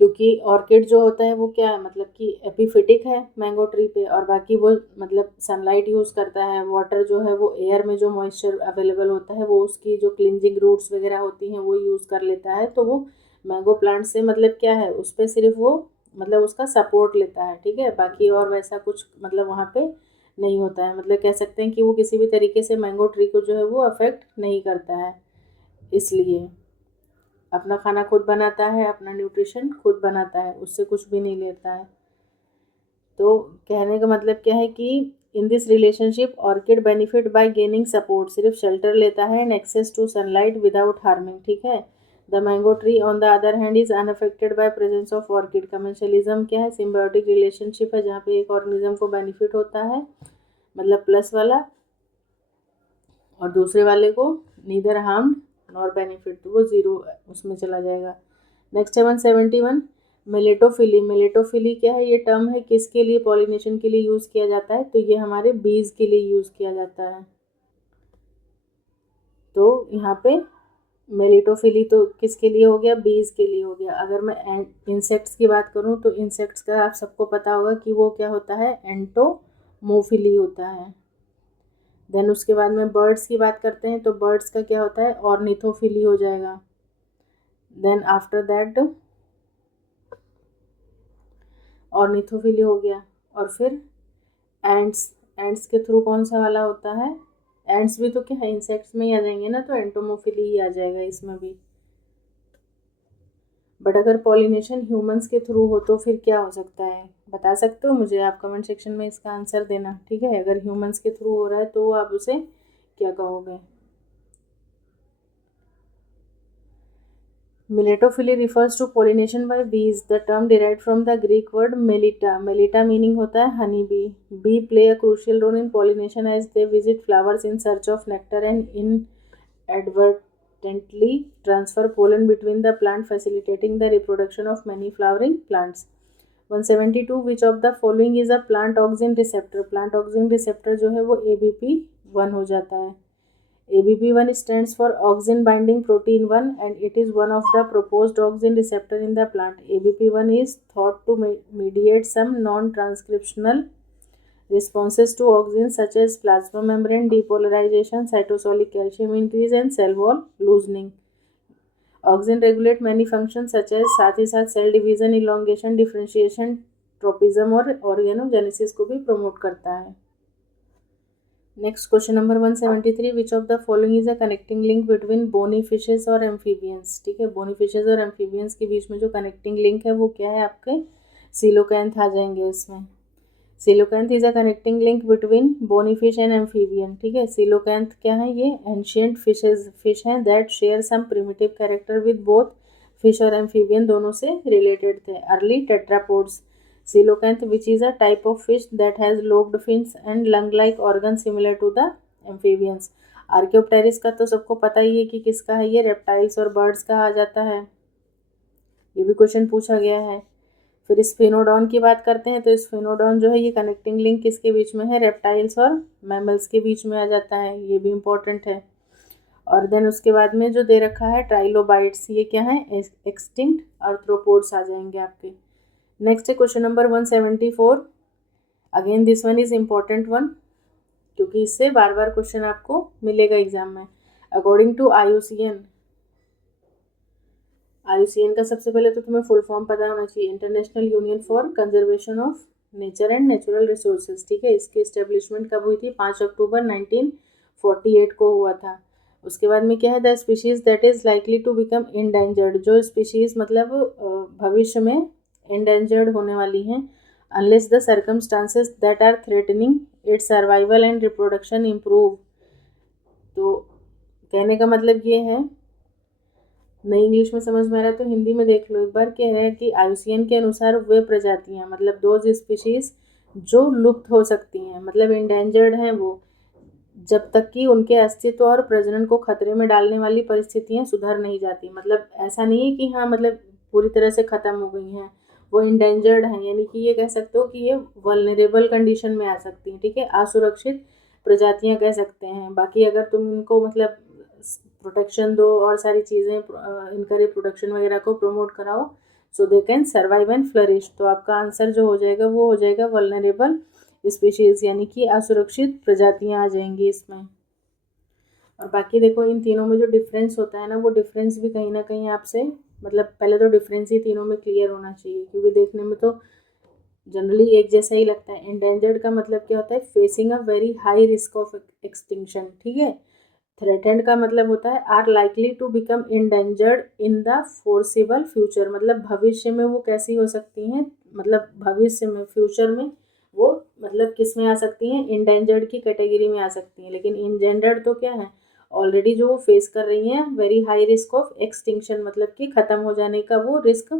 क्योंकि ऑर्किड जो होता है वो क्या है? मतलब कि एपिफिटिक है मैंगो ट्री पे, और बाकी वो मतलब सनलाइट यूज़ करता है। वाटर जो है वो एयर में जो मॉइस्चर अवेलेबल होता है वो उसकी जो क्लिंजिंग रूट्स वगैरह होती हैं वो यूज़ कर लेता है। तो वो मैंगो प्लांट से मतलब क्या है? उस पर सिर्फ वो मतलब उसका सपोर्ट लेता है। ठीक है, बाकी और वैसा कुछ मतलब वहाँ पे नहीं होता है। मतलब कह सकते हैं कि वो किसी भी तरीके से मैंगो ट्री को जो है वो अफेक्ट नहीं करता है, इसलिए अपना खाना खुद बनाता है, अपना न्यूट्रिशन खुद बनाता है, उससे कुछ भी नहीं लेता है। तो कहने का मतलब क्या है कि in this relationship orchid benefit by gaining support, सिर्फ शेल्टर लेता है and access to sunlight without harming. ठीक है, the mango tree on the other hand is unaffected by presence of orchid. Commensalism क्या है? सिम्बायोटिक रिलेशनशिप है, जहाँ पे एक ऑर्गेनिज्म को बेनिफिट होता है, मतलब प्लस वाला, और दूसरे वाले को नीदर हार्म्ड नॉर बेनिफिट, तो वो जीरो उसमें चला जाएगा। नेक्स्ट है 171, मेलेटोफिली। मेलेटोफिली क्या है? ये टर्म है किसके लिए पॉलिनेशन के लिए यूज़ किया जाता है? तो ये हमारे बीज के लिए यूज़ किया जाता है। तो यहाँ पे मेलेटोफिली तो किसके लिए हो गया? बीज के लिए हो गया। अगर मैं इंसेक्ट्स की बात करूँ तो इंसेक्ट्स का आप सबको पता होगा कि वो क्या होता है? एंटोमोफिली होता है। देन उसके बाद में बर्ड्स की बात करते हैं तो बर्ड्स का क्या होता है? ऑर्निथोफिली हो जाएगा। देन आफ्टर दैट ऑर्निथोफिली हो गया, और फिर एंड्स के थ्रू कौन सा वाला होता है? एंड्स भी तो क्या है, इंसेक्ट्स में ही आ जाएंगे ना, तो एंटोमोफिली ही आ जाएगा इसमें भी। बट अगर पॉलिनेशन ह्यूमंस के थ्रू हो तो फिर क्या हो सकता है, बता सकते हो मुझे? आप कमेंट सेक्शन में इसका आंसर देना, ठीक है। अगर ह्यूमंस के थ्रू हो रहा है तो आप उसे क्या कहोगे? Melitophily refers to pollination by bees. The term derived from the Greek word melita. Melita meaning होता है honey bee. Bee play a crucial role in pollination as they visit flowers in search of nectar and inadvertently transfer pollen between the plant, facilitating the reproduction of many flowering plants. 172. Which of the following is a plant auxin receptor? Plant auxin receptor जो है वो ABP1 हो जाता है. ABP1 stands for auxin binding protein 1 and it is one of the proposed auxin receptor in the plant. ABP1 is thought to mediate some non-transcriptional responses to auxins such as plasma membrane depolarization, cytosolic calcium increase and cell wall loosening. Auxin regulate many functions such as साथ ही साथ cell division, elongation, differentiation, tropism और organogenesis को भी promote करता है. Next question number 173. Which of the following is a connecting link between bony fishes और एम्फीबियंस? ठीक है, बोनी फिशेज और एम्फीबियंस के बीच में जो कनेक्टिंग लिंक है वो क्या है? आपके सीलोकैंथ आ जाएंगे इसमें. Coelacanth is a connecting link between bony fish and amphibian. ठीक है, सीलोकैंथ क्या है? ये एंशियंट फिश हैं that share some primitive character with both fish और एम्फीबियन दोनों से रिलेटेड थे. Early tetrapods. Coelacanth, which is a type of fish that has lobed fins and lung-like organs similar to the amphibians. आर्कियोप्टेरिस का तो सबको पता ही है कि किसका है, ये रेप्टाइल्स और बर्ड्स का आ जाता है. ये भी क्वेश्चन पूछा गया है. फिर स्फिनोडॉन की बात करते हैं तो स्फिनोडॉन जो है ये कनेक्टिंग लिंक किसके बीच में है? रेप्टाइल्स और मैमल्स के बीच में आ जाता है. ये भी इम्पोर्टेंट है. और देन उसके बाद में जो दे रखा है ट्राइलोबाइट्स, ये क्या है? एक्सटिंक्ट आर्थ्रोपोड्स आ जाएंगे आपके. नेक्स्ट है question number 174. Again this one is important one क्योंकि इससे बार बार क्वेश्चन आपको मिलेगा एग्जाम में. अकॉर्डिंग टू आईयूसीएन का सबसे पहले तो तुम्हें फुल फॉर्म पता होना चाहिए. International union for conservation of nature and natural resources. ठीक है, इसकी इस्टेब्लिशमेंट कब हुई थी? 5 अक्टूबर 1948 को हुआ था. उसके बाद में क्या है? The species that is likely to become endangered. जो स्पीशीज मतलब भविष्य में endangered होने वाली हैं. unless the circumstances that are threatening its survival and reproduction improve. तो कहने का मतलब ये है, नहीं इंग्लिश में समझ में आ रहा है तो हिंदी में देख लो एक बार. कह रहा है कि आईयूसीएन के अनुसार वे प्रजातियां मतलब दोज स्पीशीज जो लुप्त हो सकती हैं, मतलब इंडेंजर्ड हैं वो, जब तक कि उनके अस्तित्व और प्रजनन को खतरे में डालने वाली परिस्थितियां सुधर नहीं जाती. मतलब ऐसा नहीं है कि हाँ मतलब पूरी तरह से ख़त्म हो गई हैं, वो इंडेंजर्ड हैं. यानी कि ये कह सकते हो कि ये वल्नरेबल कंडीशन में आ सकती हैं. ठीक है, असुरक्षित प्रजातियां कह सकते हैं. बाकी अगर तुम इनको मतलब प्रोटेक्शन दो और सारी चीज़ें इनका रिप्रोडक्शन वगैरह को प्रमोट कराओ so they can survive and flourish, तो आपका आंसर जो हो जाएगा वो हो जाएगा वल्नरेबल स्पीशीज़, यानी कि असुरक्षित प्रजातियां आ जाएंगी इसमें. और बाकी देखो इन तीनों में जो डिफरेंस होता है ना, वो डिफरेंस भी कहीं ना कहीं आपसे मतलब पहले तो डिफरेंस ही तीनों में क्लियर होना चाहिए क्योंकि देखने में तो जनरली एक जैसा ही लगता है. इंडेंजर्ड का मतलब क्या होता है? Facing a very high risk of extinction. ठीक है, थ्रेटेंड का मतलब होता है are likely to become endangered in the foreseeable future. मतलब भविष्य में वो कैसी हो सकती हैं, मतलब भविष्य में फ्यूचर में वो मतलब किस में आ सकती हैं? इंडेंजर्ड की कैटेगरी में आ सकती हैं. लेकिन इंजेंडर्ड तो क्या है? ऑलरेडी जो वो फेस कर रही हैं very high risk of extinction, मतलब कि ख़त्म हो जाने का वो रिस्क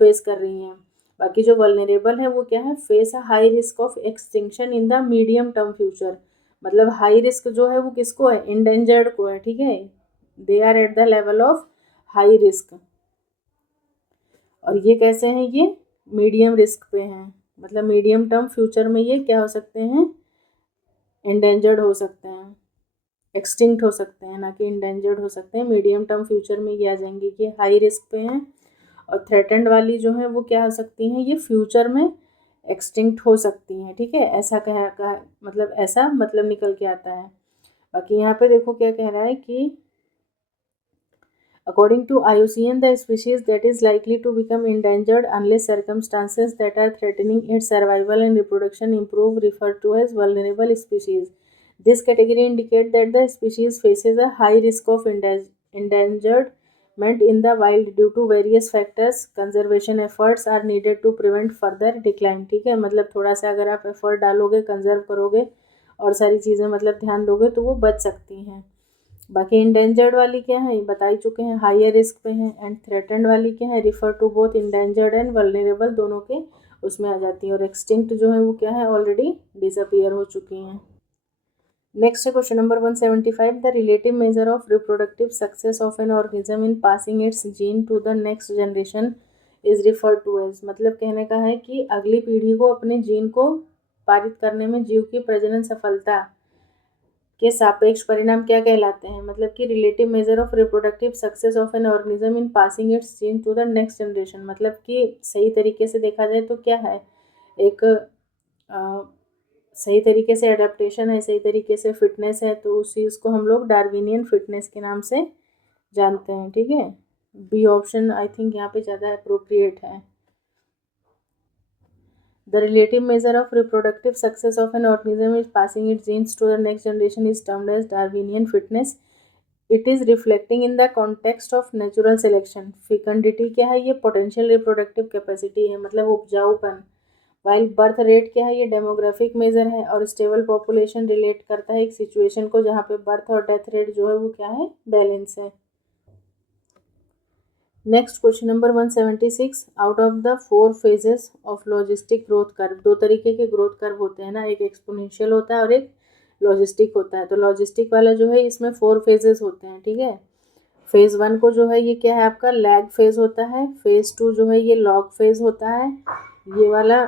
फेस कर रही हैं. बाकी जो वल्नरेबल है वो क्या है? Face a high risk of extinction in the medium term future. मतलब हाई रिस्क जो है वो किसको है? इंडेंजर्ड को है. ठीक है, they are at the level of high risk. और ये कैसे हैं? ये मीडियम रिस्क पे हैं. मतलब मीडियम टर्म फ्यूचर में ये क्या हो सकते हैं? इंडेंजर्ड हो सकते हैं, एक्सटिंक्ट हो सकते हैं, ना कि इंडेंजर्ड हो सकते हैं. मीडियम टर्म फ्यूचर में ये आ जाएंगे कि हाई रिस्क पे हैं. और थ्रेटेंड वाली जो है वो क्या हो सकती हैं? ये फ्यूचर में एक्सटिंक्ट हो सकती हैं. ठीक है, ऐसा कहा मतलब ऐसा मतलब निकल के आता है. बाकी यहाँ पे देखो क्या कह रहा है कि According to IUCN, the species that is likely to become endangered unless circumstances that are threatening its survival and reproduction improve referred to as vulnerable species. This category indicates that the species faces a high risk of endangerment in the wild due to various factors. Conservation efforts are needed to prevent further decline. ठीक है, मतलब थोड़ा सा अगर आप एफर्ट डालोगे, कंजर्व करोगे और सारी चीज़ें मतलब ध्यान दोगे तो वो बच सकती हैं। बाकी इंडेंजर्ड वाली क्या है, ये बता ही चुके हैं, हायर रिस्क पे हैं। एंड थ्रेटन्ड वाली क्या है, refer to both endangered and vulnerable, दोनों के उसमें आ जाती है। और एक्सटिंक्ट जो है वो क्या है, ऑलरेडी डिसअपियर हो चुकी हैं। नेक्स्ट है question number 175, the relative measure of reproductive success of an organism in passing its gene to the next generation is refer to as. मतलब कहने का है कि अगली पीढ़ी को अपने जीन को पारित करने में जीव की प्रजनन सफलता के सापेक्ष परिणाम क्या कहलाते हैं। मतलब कि relative measure of reproductive success of an organism in passing its gene to the next generation, मतलब कि सही तरीके से देखा जाए तो क्या है, एक सही तरीके से एडेप्टेशन है, सही तरीके से फिटनेस है, तो उस चीज़ को हम लोग डार्विनियन फिटनेस के नाम से जानते हैं। ठीक है, बी ऑप्शन आई थिंक यहाँ पे ज़्यादा अप्रोप्रिएट है। The relative measure of reproductive success of an organism is passing its genes to the next generation is termed as Darwinian fitness. It is reflecting in the context of natural selection. Fecundity क्या है, ये potential reproductive capacity है, मतलब उपजाऊपन। While birth rate क्या है, ये demographic measure है। और stable population relate करता है एक situation को जहाँ पे birth और death rate जो है वो क्या है, balance है। Next question number 176, out of the 4 phases of logistic growth curve. दो तरीके के ग्रोथ कर्व होते हैं ना, एक एक्सपोनेंशियल होता है और एक लॉजिस्टिक होता है। तो लॉजिस्टिक वाला जो है इसमें 4 phases होते हैं। ठीक है, फेज़ 1 को जो है ये क्या है आपका लैग फेज होता है। फेज़ 2 जो है ये लॉग फेज होता है, ये वाला।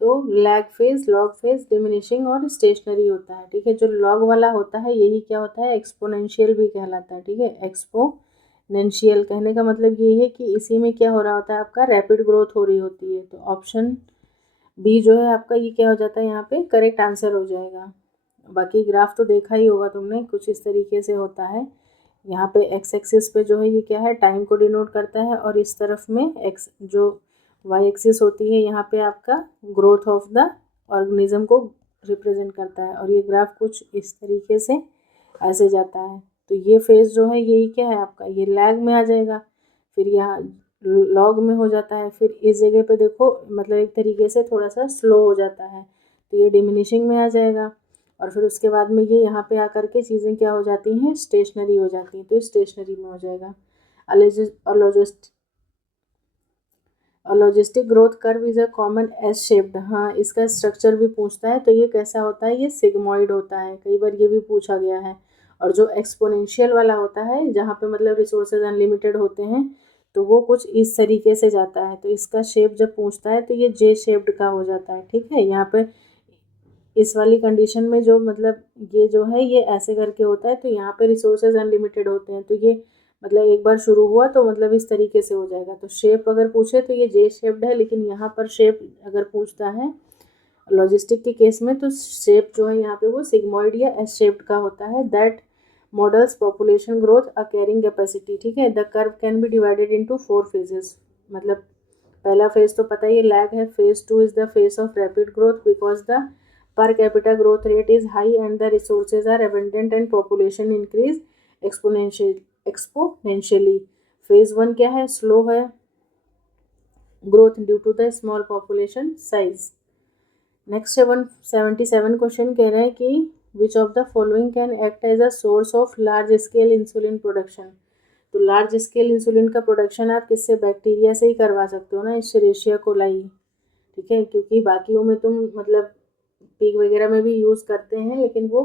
तो lag phase, log phase, diminishing और स्टेशनरी होता है। ठीक है, जो लॉग वाला होता है यही क्या होता है, एक्सपोनेंशियल भी कहलाता है। ठीक है, एक्सपोनेंशियल कहने का मतलब ये है कि इसी में क्या हो रहा होता है, आपका रैपिड ग्रोथ हो रही होती है। तो ऑप्शन बी जो है आपका ये क्या हो जाता है, यहाँ पे करेक्ट आंसर हो जाएगा। बाकी ग्राफ तो देखा ही होगा तुमने, कुछ इस तरीके से होता है। यहाँ पे एक्स एक्सिस पे जो है ये क्या है, टाइम को डिनोट करता है, और इस तरफ में एक्स जो वाई एक्सिस होती है यहाँ पे आपका ग्रोथ ऑफ द ऑर्गेनिज्म को रिप्रेजेंट करता है। और ये ग्राफ कुछ इस तरीके से ऐसे जाता है। तो ये फेज जो है यही क्या है आपका, ये लैग में आ जाएगा, फिर यहाँ लॉग में हो जाता है, फिर इस जगह पे देखो मतलब एक तरीके से थोड़ा सा स्लो हो जाता है, तो ये डिमिनिशिंग में आ जाएगा। और फिर उसके बाद में ये यहाँ पे आकर के चीज़ें क्या हो जाती हैं, स्टेशनरी हो जाती हैं, तो स्टेशनरी में हो जाएगा। Logistic growth curve is a common S shaped. हाँ, इसका स्ट्रक्चर भी पूछता है, तो ये कैसा होता है, ये सिग्मॉइड होता है, कई बार ये भी पूछा गया है। और जो एक्सपोनेंशियल वाला होता है जहाँ पे मतलब रिसोर्सेज अनलिमिटेड होते हैं, तो वो कुछ इस तरीके से जाता है। तो इसका शेप जब पूछता है तो ये जे शेप्ड का हो जाता है। ठीक है, यहाँ पे इस वाली कंडीशन में जो मतलब ये जो है ये ऐसे करके होता है, तो यहाँ पे रिसोर्सेज अनलिमिटेड होते हैं, तो ये मतलब एक बार शुरू हुआ तो मतलब इस तरीके से हो जाएगा। तो शेप अगर पूछे तो ये जे शेप्ड है, लेकिन यहाँ पर शेप अगर पूछता है लॉजिस्टिक के केस में तो शेप जो है यहाँ पे वो सिग्मॉइड या एस शेप्ड का होता है। That models population growth a carrying capacity. ठीक है, the curve can be divided into 4 phases। मतलब पहला फेज तो पता ही लैग है, phase 2 is the phase of rapid growth because the per capita growth rate is high and the resources are abundant and population increase exponentially. Phase 1 क्या है, slow है growth due to the small population size. Next है 177 क्वेश्चन कह रहे हैं कि which of the following can act as a source of large scale insulin production। तो लार्ज स्केल इंसुलिन का प्रोडक्शन आप किससे, बैक्टीरिया से ही करवा सकते हो ना, एस्चेरिशिया कोलाई। ठीक है, क्योंकि बाकियों में तुम मतलब पिग वगैरह में भी यूज़ करते हैं, लेकिन वो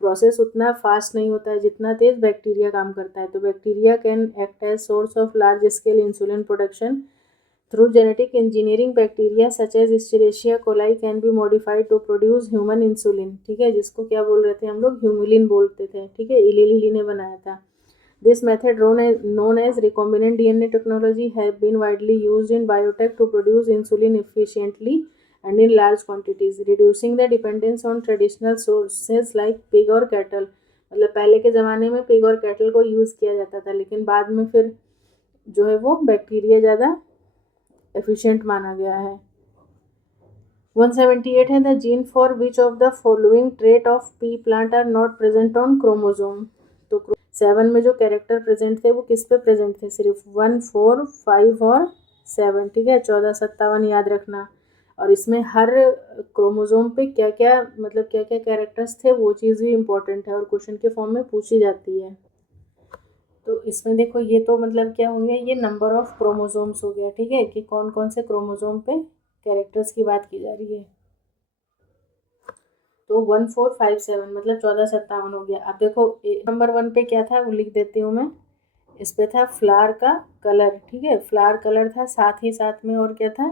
प्रोसेस उतना फास्ट नहीं होता है जितना तेज़ बैक्टीरिया काम करता है। तो bacteria can act as source of large scale insulin production through genetic engineering. Bacteria such as Escherichia coli can be modified to produce human insulin. ठीक है, जिसको क्या बोल रहे थे हम लोग, ह्यूमिलिन बोलते थे। ठीक है, इली लिली ने बनाया था। This method, known as recombinant DNA technology, have been widely used in biotech to produce insulin efficiently and in large quantities, reducing the dependence on traditional sources like pig or cattle. मतलब पहले के ज़माने में पिग और कैटल को यूज़ किया जाता था, लेकिन बाद में फिर जो है वो बैक्टीरिया ज़्यादा एफिशिएंट माना गया है। 178 है the gene for which of the following trait of pea plant are not present on chromosome. तो 7 में जो कैरेक्टर प्रेजेंट थे वो किस पे प्रेजेंट थे, सिर्फ 1, 4, 5 और 7, ठीक है, 14, 57 याद रखना। और इसमें हर क्रोमोजोम पे क्या क्या मतलब क्या क्या कैरेक्टर्स थे वो चीज़ भी इम्पोर्टेंट है और क्वेश्चन के फॉर्म में पूछी जाती है। तो इसमें देखो ये तो मतलब क्या हो गया, ये नंबर ऑफ क्रोमोजोम्स हो गया, ठीक है, कि कौन कौन से क्रोमोजोम पे कैरेक्टर्स की बात की जा रही है। तो 1457 मतलब 1457 हो गया। अब देखो नंबर 1 पे क्या था वो लिख देती हूँ मैं। इस पे था फ्लावर का कलर, ठीक है, फ्लावर कलर था, साथ ही साथ में और क्या था,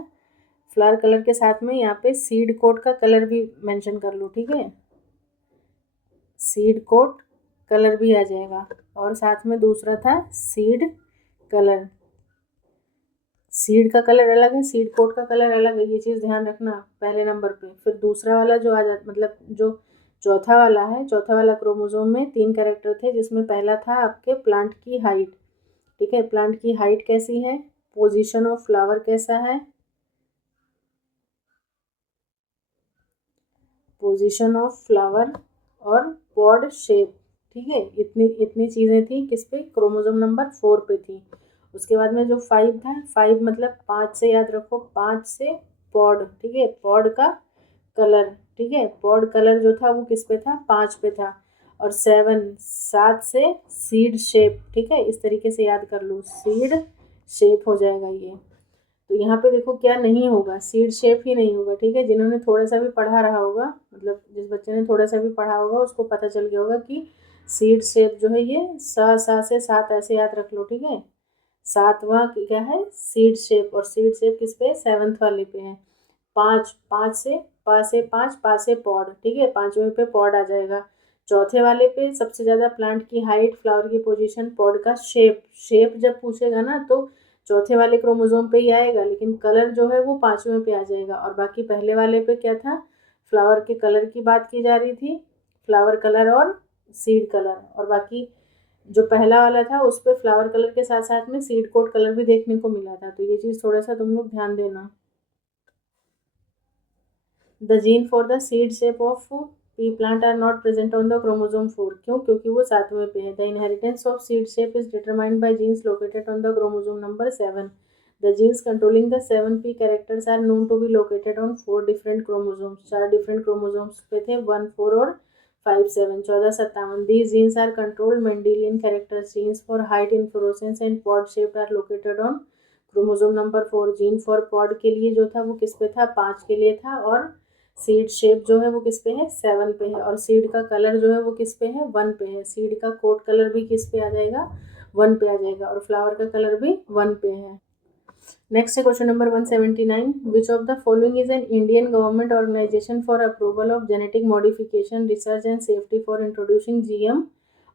फ्लावर कलर के साथ में यहाँ पे सीड कोट का कलर भी मेंशन कर लो, ठीक है, सीड कोट कलर भी आ जाएगा। और साथ में दूसरा था सीड कलर, सीड का कलर अलग है, सीड कोट का कलर अलग है, ये चीज़ ध्यान रखना पहले नंबर पे। फिर दूसरा वाला जो आ जाता मतलब जो चौथा वाला है, चौथा वाला क्रोमोजोम में 3 कैरेक्टर थे, जिसमें पहला था आपके प्लांट की हाइट, ठीक है, प्लांट की हाइट कैसी है, पोजीशन ऑफ फ्लावर कैसा है, पोजीशन ऑफ फ्लावर और पॉड शेप, ठीक है, इतनी इतनी चीज़ें थी किस पे, क्रोमोजोम नंबर 4 पे थी। उसके बाद में जो 5 था, 5 मतलब 5 से याद रखो, 5 से पॉड, ठीक है, पॉड का कलर, ठीक है, पॉड कलर जो था वो किस पे था, 5 पे था। और 7 से सीड शेप, ठीक है, इस तरीके से याद कर लो, सीड शेप हो जाएगा ये। तो यहाँ पे देखो क्या नहीं होगा, सीड शेप ही नहीं होगा, ठीक है, जिन्होंने थोड़ा सा भी पढ़ा रहा होगा, मतलब जिस बच्चे ने थोड़ा सा भी पढ़ा होगा उसको पता चल गया होगा कि सीड शेप जो है ये सा से 7 ऐसे याद रख लो, ठीक है, 7वां क्या है सीड शेप, और सीड शेप किस पे, 7th वाले पे है। 5 से पा से पॉड, ठीक है, 5वें पे पॉड आ जाएगा। चौथे वाले पे सबसे ज़्यादा प्लांट की हाइट, फ्लावर की पोजीशन, पॉड का शेप, शेप जब पूछेगा ना तो चौथे वाले क्रोमोजोम पे ही आएगा, लेकिन कलर जो है वो 5वें पे आ जाएगा। और बाकी पहले वाले पे क्या था, फ्लावर के कलर की बात की जा रही थी, फ्लावर कलर और सीड कलर, और बाकी जो पहला वाला था उस पर फ्लावर कलर के साथ साथ में सीड कोट कलर भी देखने को मिला था। तो ये चीज़ थोड़ा सा तुम लोग ध्यान देना। The gene for the seed shape of pea plant are not present on the chromosome 4, क्यों, क्योंकि वो 7वें पे है। The inheritance of seed shape is determined by genes located on the chromosome number 7। The genes controlling the 7p characters are known to be located on 4 different chromosomes. 4 different chromosomes पे थे, 1, 4 और 5, 7, 14, 57। These genes are controlled Mendelian characters. Genes for height, inflorescence and pod shape are located on chromosome number 4। Gene for pod के लिए जो था वो किस पे था, 5 के लिए था। और सीड शेप जो है वो किस पे है, 7 पे है। और सीड का कलर जो है वो किस पे है, 1 पे है। सीड का कोट कलर भी किस पे आ जाएगा, 1 पे आ जाएगा। और फ्लावर का कलर भी 1 पे है। नेक्स्ट है question number 179। Which of the following is an Indian government organization for approval of genetic modification research and safety for introducing GM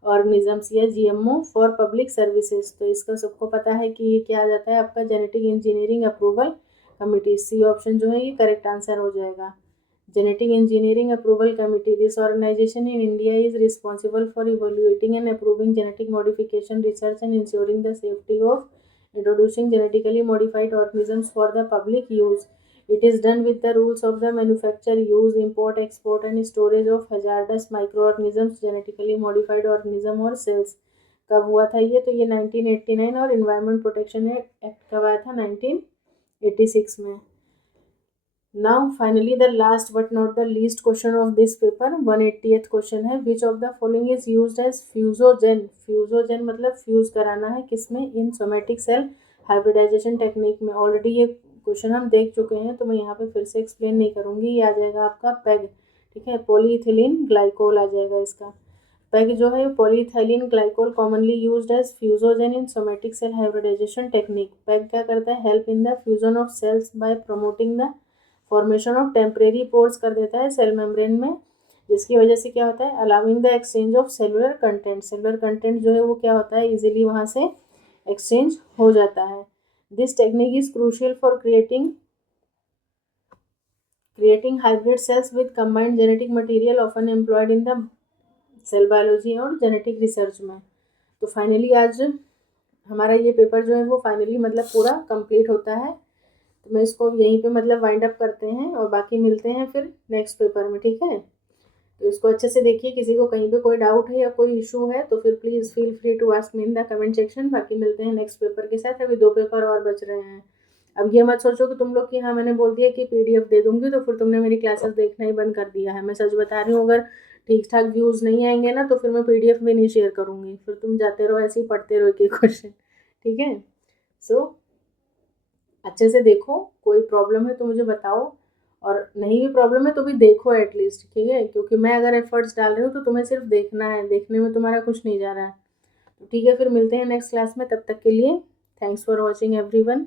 organisms या जीएमओ फॉर पब्लिक सर्विसेज। तो इसका सबको पता है कि ये क्या आ जाता है आपका genetic engineering approval committee. C option जो है ये करेक्ट आंसर हो जाएगा। Genetic Engineering Approval Committee. This organization in India is responsible for evaluating and approving genetic modification research and ensuring the safety of introducing genetically modified organisms for the public use. It is done with the rules of the manufacture, use, import, export and storage of hazardous microorganisms, genetically modified organism और cells। कब हुआ था ये, तो ये 1989 और Environment Protection Act कब आया था, 1986 में। Now finally the last but not the least question of this paper, 180th question है। which of the following is used as fusogen। fusogen मतलब फ्यूज कराना है किसमें, इन सोमेटिक सेल हाइब्रिडाइजेशन टेक्निक में। ऑलरेडी ये क्वेश्चन हम देख चुके हैं तो मैं यहाँ पे फिर से एक्सप्लेन नहीं करूँगी। ये आ जाएगा आपका पैग, ठीक है, पॉलीइथिलीन ग्लाइकोल आ जाएगा इसका। पैग जो है polyethylene glycol commonly used as fusogen in somatic cell hybridization technique. PEG क्या करता है, help in the fusion of cells by promoting the formation of temporary pores कर देता है सेल मेम्ब्रेन में, जिसकी वजह से क्या होता है, allowing the exchange of cellular content. Cellular content जो है वो क्या होता है, इजीली वहाँ से एक्सचेंज हो जाता है। This technique is crucial for creating hybrid cells with combined genetic material often employed in the cell biology और जेनेटिक रिसर्च में। तो फाइनली आज हमारा ये पेपर जो है वो फाइनली मतलब पूरा कंप्लीट होता है। तो मैं इसको यहीं पे मतलब वाइंड अप करते हैं और बाकी मिलते हैं फिर नेक्स्ट पेपर में, ठीक है। तो इसको अच्छे से देखिए, किसी को कहीं पे कोई डाउट है या कोई इशू है तो फिर please feel free to ask me in the comment section. बाकी मिलते हैं नेक्स्ट पेपर के साथ। अभी 2 पेपर और बच रहे हैं। अब ये मत सोचो कि तुम लोग कि हाँ मैंने बोल दिया कि PDF दे दूंगी तो फिर तुमने मेरी क्लासेस देखना ही बंद कर दिया है। मैं सच बता रही हूँ, अगर ठीक ठाक व्यूज़ नहीं आएंगे ना तो फिर मैं PDF भी नहीं शेयर करूँगी, फिर तुम जाते रहो ऐसे ही पढ़ते रहो एक क्वेश्चन, ठीक है। सो अच्छे से देखो, कोई प्रॉब्लम है तो मुझे बताओ, और नहीं भी प्रॉब्लम है तो भी देखो एटलीस्ट, ठीक है। क्योंकि मैं अगर एफर्ट्स डाल रही हूँ तो तुम्हें सिर्फ देखना है, देखने में तुम्हारा कुछ नहीं जा रहा है। तो ठीक है, फिर मिलते हैं नेक्स्ट क्लास में। तब तक के लिए थैंक्स फॉर वॉचिंग एवरीवन।